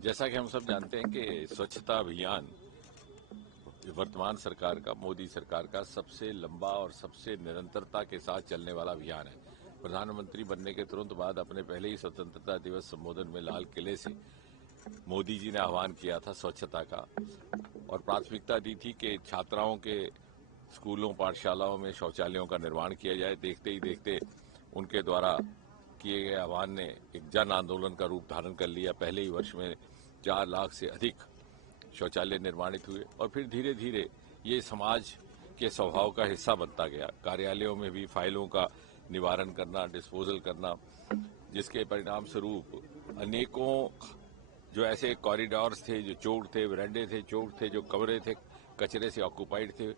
जैसा कि हम सब जानते हैं कि स्वच्छता अभियान वर्तमान सरकार का, मोदी सरकार का सबसे लंबा और सबसे निरंतरता के साथ चलने वाला अभियान है। प्रधानमंत्री बनने के तुरंत बाद अपने पहले ही स्वतंत्रता दिवस संबोधन में लाल किले से मोदी जी ने आह्वान किया था स्वच्छता का और प्राथमिकता दी थी कि छात्राओं के स्कूलों, पाठशालाओं में शौचालयों का निर्माण किया जाए। देखते ही देखते उनके द्वारा किए गए आह्वान ने एक जन आंदोलन का रूप धारण कर लिया। पहले ही वर्ष में 4 लाख से अधिक शौचालय निर्माणित हुए और फिर धीरे धीरे ये समाज के स्वभाव का हिस्सा बनता गया। कार्यालयों में भी फाइलों का निवारण करना, डिस्पोजल करना, जिसके परिणाम स्वरूप अनेकों जो ऐसे कॉरिडोर्स थे, जो चौक थे, वरांडे थे, चौक थे, जो कमरे थे कचरे से ऑक्यूपाइड थे,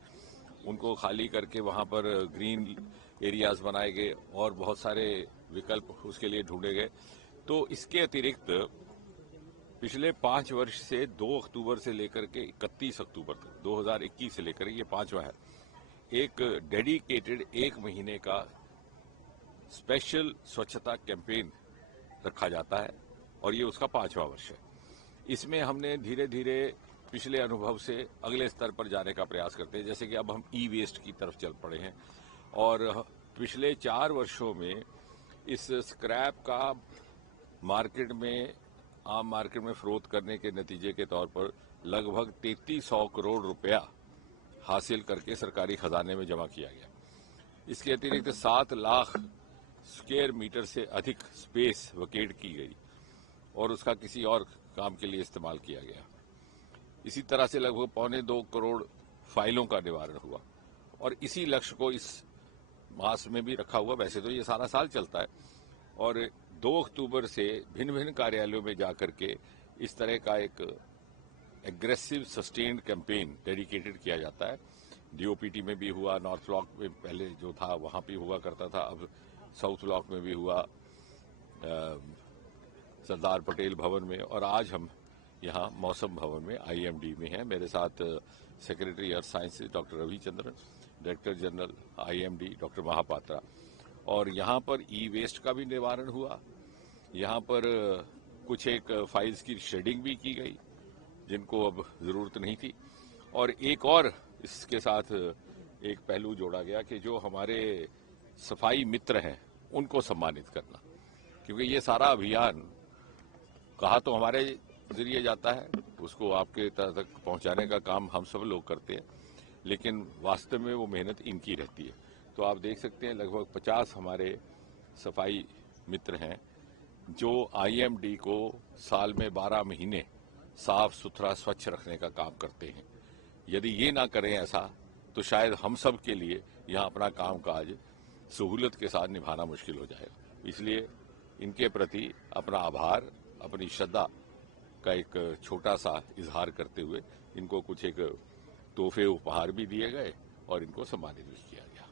उनको खाली करके वहां पर ग्रीन एरियाज बनाए गए और बहुत सारे विकल्प उसके लिए ढूंढे गए। तो इसके अतिरिक्त पिछले 5 वर्ष से 2 अक्टूबर से लेकर के 31 अक्टूबर तक 2021 से लेकर ये 5वां है, एक डेडिकेटेड 1 महीने का स्पेशल स्वच्छता कैंपेन रखा जाता है और ये उसका 5वां वर्ष है। इसमें हमने धीरे धीरे पिछले अनुभव से अगले स्तर पर जाने का प्रयास करते हैं। जैसे कि अब हम ई वेस्ट की तरफ चल पड़े हैं और पिछले 4 वर्षों में इस स्क्रैप का आम मार्केट में फरोख्त करने के नतीजे के तौर पर लगभग 3300 करोड़ रुपया हासिल करके सरकारी खजाने में जमा किया गया। इसके अतिरिक्त 7 लाख स्क्वायर मीटर से अधिक स्पेस वकेट की गई और उसका किसी और काम के लिए इस्तेमाल किया गया। इसी तरह से लगभग 1.25 करोड़ फाइलों का निवारण हुआ और इसी लक्ष्य को इस मास में भी रखा हुआ। वैसे तो ये सारा साल चलता है और 2 अक्टूबर से भिन्न भिन्न कार्यालयों में जाकर के इस तरह का एक एग्रेसिव सस्टेन्ड कैंपेन डेडिकेटेड किया जाता है। डीओपीटी में भी हुआ, नॉर्थ ब्लॉक में पहले जो था वहां भी हुआ करता था, अब साउथ ब्लॉक में भी हुआ, सरदार पटेल भवन में, और आज हम यहाँ मौसम भवन में आईएमडी में हैं। मेरे साथ secretary earth sciences doctor Ravichandran, director general IMD doctor Mahapatra, और यहाँ पर ई वेस्ट का भी निवारण हुआ। यहाँ पर कुछ एक फाइल्स की शेडिंग भी की गई जिनको अब जरूरत नहीं थी, और एक और इसके साथ एक पहलू जोड़ा गया कि जो हमारे सफाई मित्र हैं उनको सम्मानित करना, क्योंकि ये सारा अभियान कहा तो हमारे जरिए जाता है, उसको आपके तक पहुंचाने का काम हम सब लोग करते हैं, लेकिन वास्तव में वो मेहनत इनकी रहती है। तो आप देख सकते हैं लगभग 50 हमारे सफाई मित्र हैं जो आईएमडी को साल में 12 महीने साफ सुथरा स्वच्छ रखने का काम करते हैं। यदि ये ना करें ऐसा तो शायद हम सब के लिए यहाँ अपना कामकाज सहूलियत के साथ निभाना मुश्किल हो जाएगा। इसलिए इनके प्रति अपना आभार, अपनी श्रद्धा का एक छोटा सा इजहार करते हुए इनको कुछ एक तोहफे उपहार भी दिए गए और इनको सम्मानित भी किया गया।